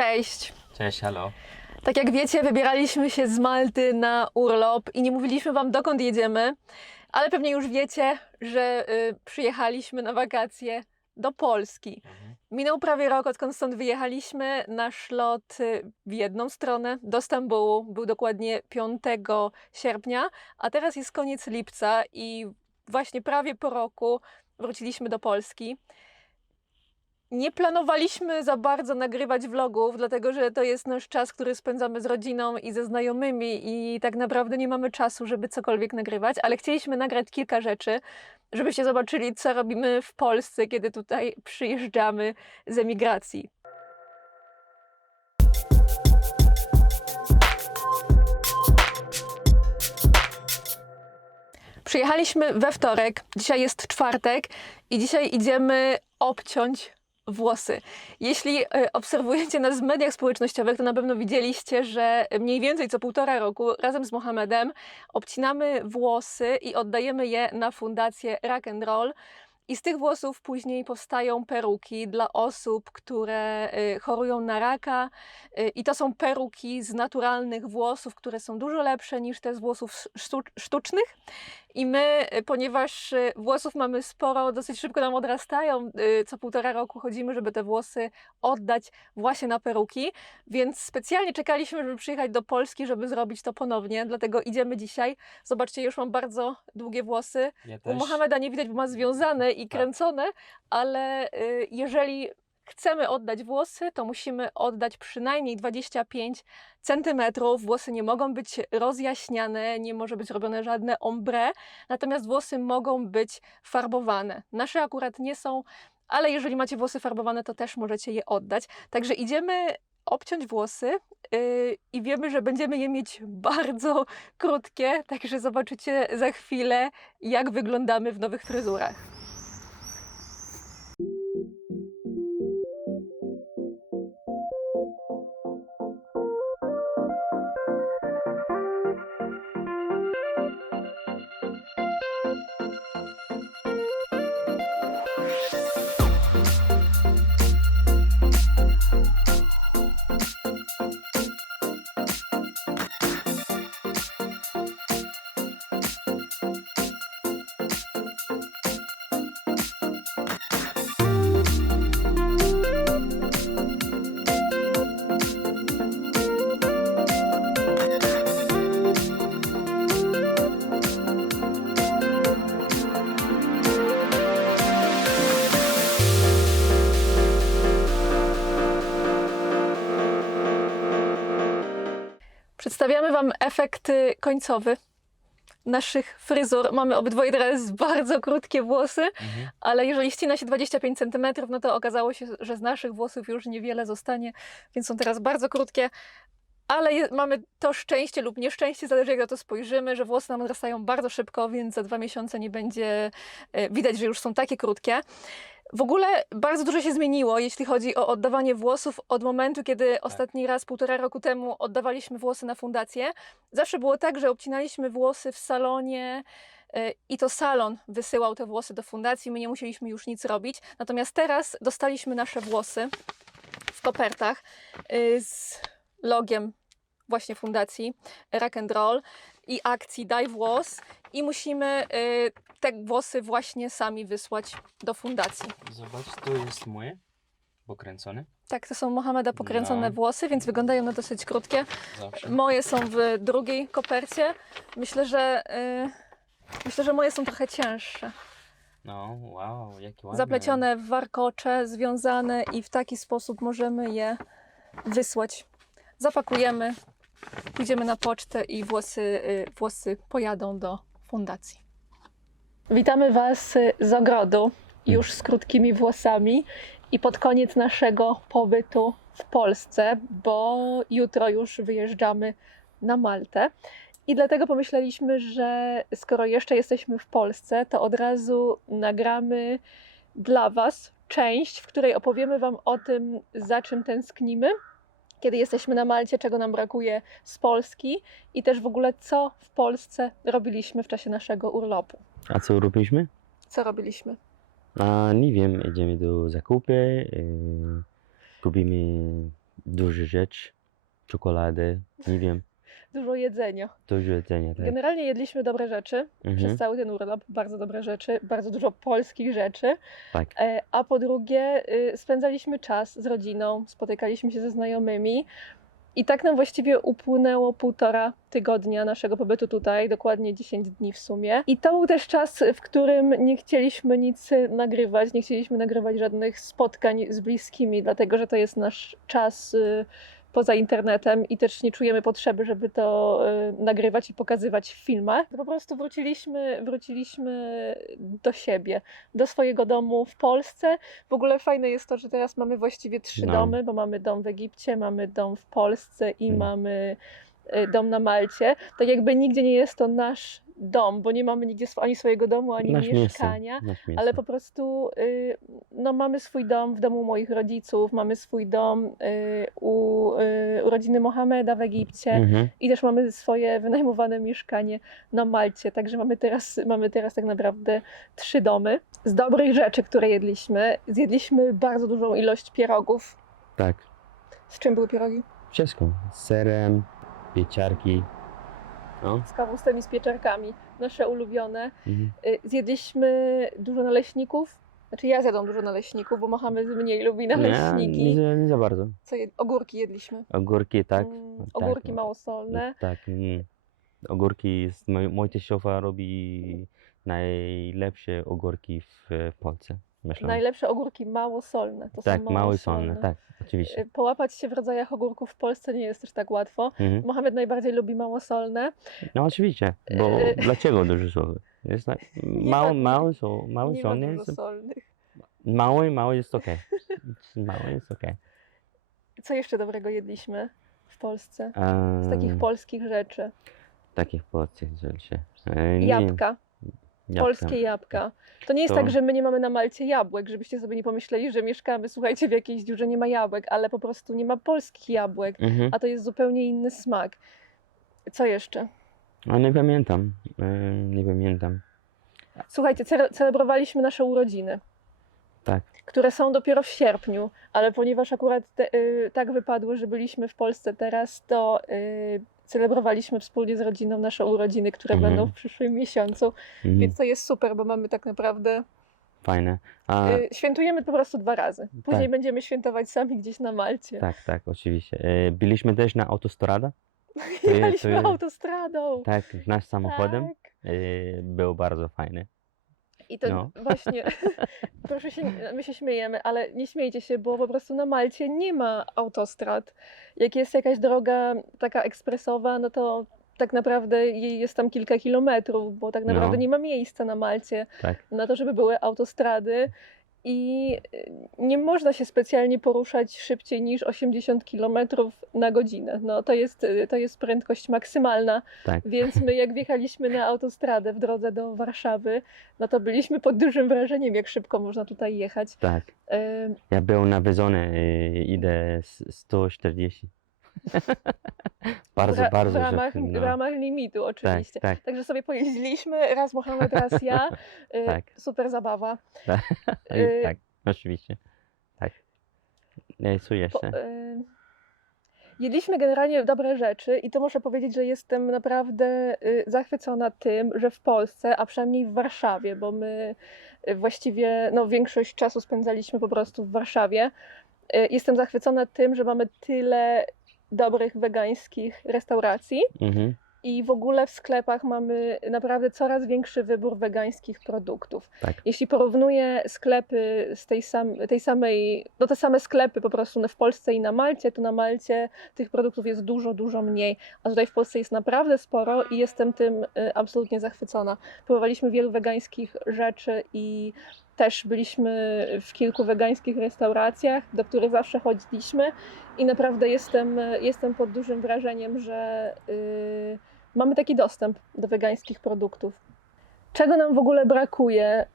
Cześć! Cześć, halo. Tak jak wiecie, wybieraliśmy się z Malty na urlop i nie mówiliśmy wam, dokąd jedziemy, ale pewnie już wiecie, że przyjechaliśmy na wakacje do Polski. Minął prawie rok, odkąd stąd wyjechaliśmy. Nasz lot w jedną stronę, do Stambułu, był dokładnie 5 sierpnia, a teraz jest koniec lipca i właśnie prawie po roku wróciliśmy do Polski. Nie planowaliśmy za bardzo nagrywać vlogów, dlatego że to jest nasz czas, który spędzamy z rodziną i ze znajomymi i tak naprawdę nie mamy czasu, żeby cokolwiek nagrywać, ale chcieliśmy nagrać kilka rzeczy, żebyście zobaczyli, co robimy w Polsce, kiedy tutaj przyjeżdżamy z emigracji. Przyjechaliśmy we wtorek, dzisiaj jest czwartek i dzisiaj idziemy obciąć włosy. Jeśli obserwujecie nas w mediach społecznościowych, to na pewno widzieliście, że mniej więcej co 1,5 roku razem z Mohamedem obcinamy włosy i oddajemy je na fundację Rock and Roll. I z tych włosów później powstają peruki dla osób, które chorują na raka. I to są peruki z naturalnych włosów, które są dużo lepsze niż te z włosów sztucznych. I my, ponieważ włosów mamy sporo, dosyć szybko nam odrastają, co 1,5 roku chodzimy, żeby te włosy oddać właśnie na peruki, więc specjalnie czekaliśmy, żeby przyjechać do Polski, żeby zrobić to ponownie, dlatego idziemy dzisiaj. Zobaczcie, już mam bardzo długie włosy. Ja U też. Mohameda nie widać, bo ma związane i kręcone, ale jeżeli chcemy oddać włosy, to musimy oddać przynajmniej 25 cm. Włosy nie mogą być rozjaśniane, nie może być robione żadne ombre, natomiast włosy mogą być farbowane. Nasze akurat nie są, ale jeżeli macie włosy farbowane, to też możecie je oddać. Także idziemy obciąć włosy i wiemy, że będziemy je mieć bardzo krótkie, także zobaczycie za chwilę, jak wyglądamy w nowych fryzurach. Przedstawiamy wam efekt końcowy naszych fryzur. Mamy obydwoje teraz bardzo krótkie włosy, ale jeżeli ścina się 25 cm, no to okazało się, że z naszych włosów już niewiele zostanie, więc są teraz bardzo krótkie. Ale mamy to szczęście lub nieszczęście, zależy jak na to spojrzymy, że włosy nam odrastają bardzo szybko, więc za 2 miesiące nie będzie widać, że już są takie krótkie. W ogóle bardzo dużo się zmieniło, jeśli chodzi o oddawanie włosów od momentu, kiedy ostatni raz 1,5 roku temu oddawaliśmy włosy na fundację. Zawsze było tak, że obcinaliśmy włosy w salonie i to salon wysyłał te włosy do fundacji, my nie musieliśmy już nic robić. Natomiast teraz dostaliśmy nasze włosy w kopertach z logiem właśnie fundacji Rock and Roll i akcji Daj Włos i musimy te włosy właśnie sami wysłać do fundacji. Zobacz, to jest moje pokręcone. Tak, to są Mohameda pokręcone włosy, więc wyglądają na dosyć krótkie. Zawsze. Moje są w drugiej kopercie. Myślę, że moje są trochę cięższe. No, wow, jakie ładne. Zaplecione w warkocze, związane i w taki sposób możemy je wysłać. Zapakujemy, pójdziemy na pocztę i włosy pojadą do fundacji. Witamy Was z ogrodu, już z krótkimi włosami i pod koniec naszego pobytu w Polsce, bo jutro już wyjeżdżamy na Maltę. I dlatego pomyśleliśmy, że skoro jeszcze jesteśmy w Polsce, to od razu nagramy dla Was część, w której opowiemy Wam o tym, za czym tęsknimy, kiedy jesteśmy na Malcie, czego nam brakuje z Polski i też w ogóle co w Polsce robiliśmy w czasie naszego urlopu. A co robiliśmy? Co robiliśmy? A nie wiem, idziemy do zakupy, kupimy Dużo rzeczy, czekolady, nie wiem, Dużo jedzenia. dużo jedzenia, tak. Generalnie jedliśmy dobre rzeczy przez Mhm, cały ten urlop, bardzo dobre rzeczy, bardzo dużo polskich rzeczy. tak. A po drugie, spędzaliśmy czas z rodziną, spotykaliśmy się ze znajomymi i tak nam właściwie upłynęło 1,5 tygodnia naszego pobytu tutaj, dokładnie 10 dni w sumie. I to był też czas, w którym nie chcieliśmy nic nagrywać, nie chcieliśmy nagrywać żadnych spotkań z bliskimi, dlatego że to jest nasz czas poza internetem i też nie czujemy potrzeby, żeby to nagrywać i pokazywać w filmach. Po prostu wróciliśmy do siebie, do swojego domu w Polsce. W ogóle fajne jest to, że teraz mamy właściwie 3 No. domy, bo mamy dom w Egipcie, mamy dom w Polsce i Mm. mamy dom na Malcie. Tak jakby nigdzie nie jest to nasz dom, bo nie mamy nigdzie ani swojego domu, ani Nasz mieszkania. nasz Ale po prostu no, mamy swój dom w domu moich rodziców, mamy swój dom u rodziny Mohameda w Egipcie Mhm, i też mamy swoje wynajmowane mieszkanie na Malcie. Także mamy teraz tak naprawdę 3 domy. Z dobrych rzeczy, które zjedliśmy bardzo dużą ilość pierogów. tak. Z czym były pierogi? Wszystko. Z serem, pieczarki. No. Z kawustem i z pieczarkami, nasze ulubione. Mhm. Zjedliśmy dużo naleśników. Znaczy ja zjadłam dużo naleśników, bo Mohamed mniej lubi naleśniki. Nie za bardzo. Ogórki jedliśmy. Ogórki, tak. Ogórki tak. małosolne. Tak. Ogórki, mój teściowa robi najlepsze ogórki w Polsce, myślę. Najlepsze ogórki małosolne. To Tak, są małe małosolne. solne, tak, oczywiście. Połapać się w rodzajach ogórków w Polsce nie jest też tak łatwo. Mhm. Mohamed najbardziej lubi małosolne. No oczywiście, bo dlaczego dużo soli? Jest tak, mały Nie ma solny dużo jest, solnych. mały jest okej. Mały jest okej. Co jeszcze dobrego jedliśmy w Polsce? Z Eee, takich polskich rzeczy. Takich polskich rzeczy. Jabłka. Polskie jabłka. To nie jest To- tak, że my nie mamy na Malcie jabłek, żebyście sobie nie pomyśleli, że mieszkamy, słuchajcie, w jakiejś dziurze nie ma jabłek, ale po prostu nie ma polskich jabłek, Mhm. a to jest zupełnie inny smak. Co jeszcze? A nie pamiętam. Nie pamiętam. Słuchajcie, celebrowaliśmy nasze urodziny, Tak. które są dopiero w sierpniu, ale ponieważ akurat tak wypadło, że byliśmy w Polsce teraz, to celebrowaliśmy wspólnie z rodziną nasze urodziny, które Mhm. będą w przyszłym miesiącu, Mhm. więc to jest super, bo mamy tak naprawdę Fajne. A, świętujemy po prostu 2 razy. Później Tak. będziemy świętować sami gdzieś na Malcie. tak, oczywiście. Byliśmy też na autostradzie. to Jechaliśmy jest- autostradą. Tak, nasz samochodem. Tak. Był bardzo fajny. I to No. właśnie, proszę się, my się śmiejemy, ale nie śmiejcie się, bo po prostu na Malcie nie ma autostrad. Jak jest jakaś droga taka ekspresowa, no to tak naprawdę jej jest tam kilka kilometrów, bo tak naprawdę No. nie ma miejsca na Malcie Tak. na to, żeby były autostrady. I nie można się specjalnie poruszać szybciej niż 80 km na godzinę. No, to jest prędkość maksymalna, Tak. więc my jak wjechaliśmy na autostradę w drodze do Warszawy, no to byliśmy pod dużym wrażeniem, jak szybko można tutaj jechać. Tak. Ym, Ja byłem nawiedzony, idę 140. bardzo, w bardzo ramach, szybko. w No. ramach limitu oczywiście. Tak. Także sobie pojeździliśmy, raz Mohamed, raz ja. Tak. Super zabawa. Tak, oczywiście. Tak. Co jeszcze? Jedliśmy generalnie dobre rzeczy i to muszę powiedzieć, że jestem naprawdę zachwycona tym, że w Polsce, a przynajmniej w Warszawie, bo my właściwie większość czasu spędzaliśmy po prostu w Warszawie. Jestem zachwycona tym, że mamy tyle dobrych wegańskich restauracji Mhm. i w ogóle w sklepach mamy naprawdę coraz większy wybór wegańskich produktów. Tak. Jeśli porównuję sklepy z tej samej, no te same sklepy po prostu w Polsce i na Malcie, to na Malcie tych produktów jest dużo, dużo mniej, a tutaj w Polsce jest naprawdę sporo i jestem tym absolutnie zachwycona. Próbowaliśmy wielu wegańskich rzeczy i też byliśmy w kilku wegańskich restauracjach, do których zawsze chodziliśmy i naprawdę jestem pod dużym wrażeniem, że mamy taki dostęp do wegańskich produktów. Czego nam w ogóle brakuje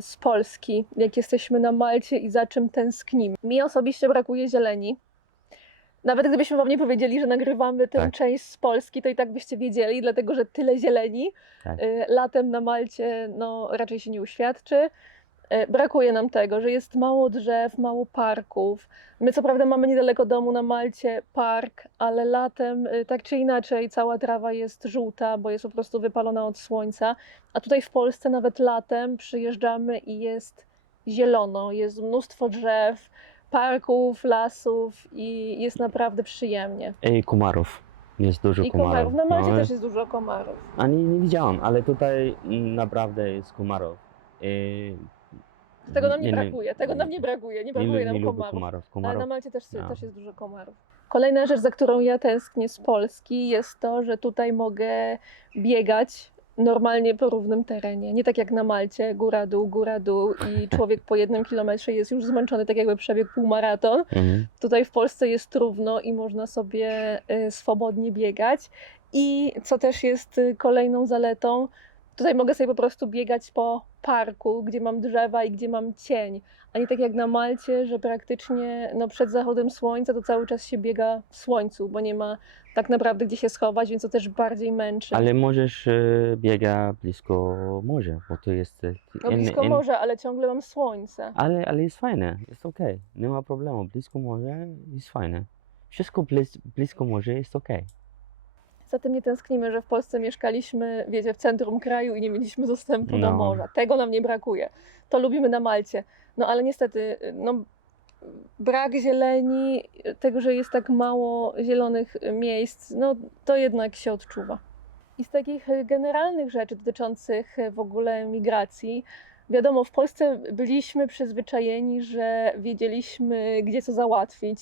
z Polski, jak jesteśmy na Malcie i za czym tęsknimy? Mi osobiście brakuje zieleni. Nawet gdybyśmy wam nie powiedzieli, że nagrywamy tę Tak. część z Polski, to i tak byście wiedzieli, dlatego że tyle zieleni Tak. latem na Malcie raczej się nie uświadczy. Brakuje nam tego, że jest mało drzew, mało parków. My co prawda mamy niedaleko domu na Malcie park, ale latem tak czy inaczej cała trawa jest żółta, bo jest po prostu wypalona od słońca. A tutaj w Polsce nawet latem przyjeżdżamy i jest zielono, jest mnóstwo drzew, parków, lasów i jest naprawdę przyjemnie. I komarów. Jest dużo I komarów. Na Malcie No, też jest dużo komarów. ani nie widziałem, ale tutaj naprawdę jest komarów. Tego nam nie brakuje, tego nam nie brakuje, nie brakuje nam lubię komarów. Ale komarów. na Malcie też, No. też jest dużo komarów. Kolejna rzecz, za którą ja tęsknię z Polski, jest to, że tutaj mogę biegać normalnie po równym terenie. Nie tak jak na Malcie, góra, dół i człowiek po 1 kilometrze jest już zmęczony, tak jakby przebiegł półmaraton. Mhm. Tutaj w Polsce jest równo i można sobie swobodnie biegać. I co też jest kolejną zaletą, tutaj mogę sobie po prostu biegać po parku, gdzie mam drzewa i gdzie mam cień. A nie tak jak na Malcie, że praktycznie przed zachodem słońca to cały czas się biega w słońcu, bo nie ma tak naprawdę gdzie się schować, więc to też bardziej męczy. Ale możesz biegać blisko morza, bo to jest Blisko morza, ale ciągle mam słońce. ale jest fajne, jest okej. Nie ma problemu. Blisko morza jest fajne. Wszystko blisko morza jest okej. Za tym nie tęsknimy, że w Polsce mieszkaliśmy, wiecie, w centrum kraju i nie mieliśmy dostępu do No. morza. Tego nam nie brakuje. To lubimy na Malcie. No ale niestety, brak zieleni, tego, że jest tak mało zielonych miejsc, to jednak się odczuwa. I z takich generalnych rzeczy dotyczących w ogóle migracji, wiadomo, w Polsce byliśmy przyzwyczajeni, że wiedzieliśmy, gdzie co załatwić.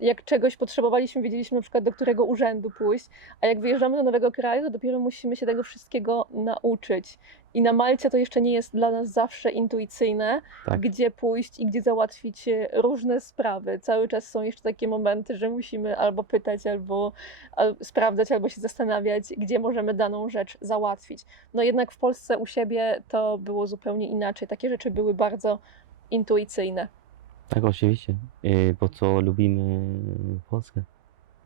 Jak czegoś potrzebowaliśmy, wiedzieliśmy na przykład, do którego urzędu pójść, a jak wyjeżdżamy do nowego kraju, to dopiero musimy się tego wszystkiego nauczyć. I na Malcie to jeszcze nie jest dla nas zawsze intuicyjne, Tak. gdzie pójść i gdzie załatwić różne sprawy. Cały czas są jeszcze takie momenty, że musimy albo pytać, albo sprawdzać, albo się zastanawiać, gdzie możemy daną rzecz załatwić. No jednak w Polsce u siebie to było zupełnie inaczej. Takie rzeczy były bardzo intuicyjne. Tak, oczywiście. Bo co lubimy Polskę.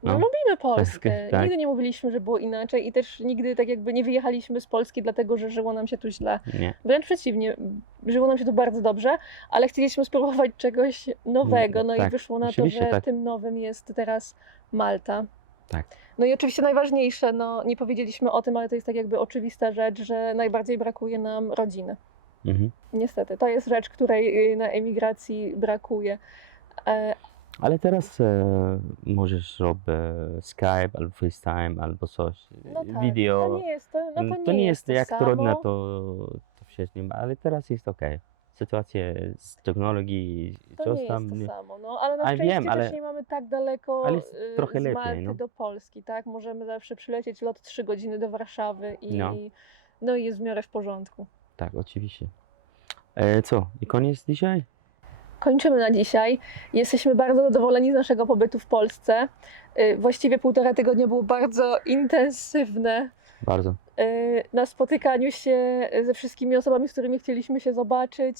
No, No. lubimy Polskę. Tak. Nigdy nie mówiliśmy, że było inaczej i też nigdy tak jakby nie wyjechaliśmy z Polski dlatego, że żyło nam się tu źle. Nie. Wręcz przeciwnie, żyło nam się tu bardzo dobrze, ale chcieliśmy spróbować czegoś nowego. No i Tak, wyszło na to, oczywiście że tak. tym nowym jest teraz Malta. Tak. No i oczywiście najważniejsze, nie powiedzieliśmy o tym, ale to jest tak jakby oczywista rzecz, że najbardziej brakuje nam rodziny. Mhm. Niestety, to jest rzecz, której na emigracji brakuje. Ale teraz możesz robić Skype albo FaceTime albo coś, No tak, video. to nie jest To nie jest to jak samo. trudno, to wcześniej, ale teraz jest okej. Sytuacja z technologii, To coś nie tam. jest to samo, ale na A szczęście wiem, ale- też nie mamy tak daleko ale jest trochę z lepiej, Malty no. do Polski, tak? Możemy zawsze przylecieć lot 3 godziny do Warszawy i No. i jest w miarę w porządku. Tak, oczywiście. Co? I koniec dzisiaj? Kończymy na dzisiaj. Jesteśmy bardzo zadowoleni z naszego pobytu w Polsce. Właściwie 1,5 tygodnia było bardzo intensywne Bardzo. na spotykaniu się ze wszystkimi osobami, z którymi chcieliśmy się zobaczyć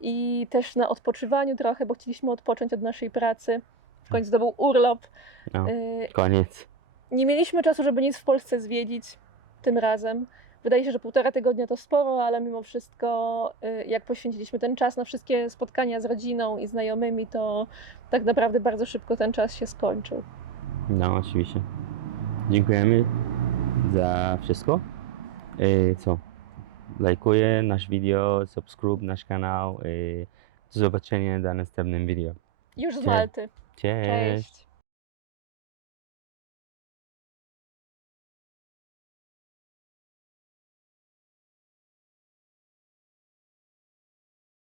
i też na odpoczywaniu trochę, bo chcieliśmy odpocząć od naszej pracy. W końcu to był urlop. No. Y, Koniec. Nie mieliśmy czasu, żeby nic w Polsce zwiedzić tym razem. Wydaje się, że 1,5 tygodnia to sporo, ale mimo wszystko, jak poświęciliśmy ten czas na wszystkie spotkania z rodziną i znajomymi, to tak naprawdę bardzo szybko ten czas się skończył. No, oczywiście. Dziękujemy za wszystko. Co? Lajkuję nasz video, subskrybuj nasz kanał. Do zobaczenia na następnym video. Już z Cześć. Malty. Cześć. Cześć.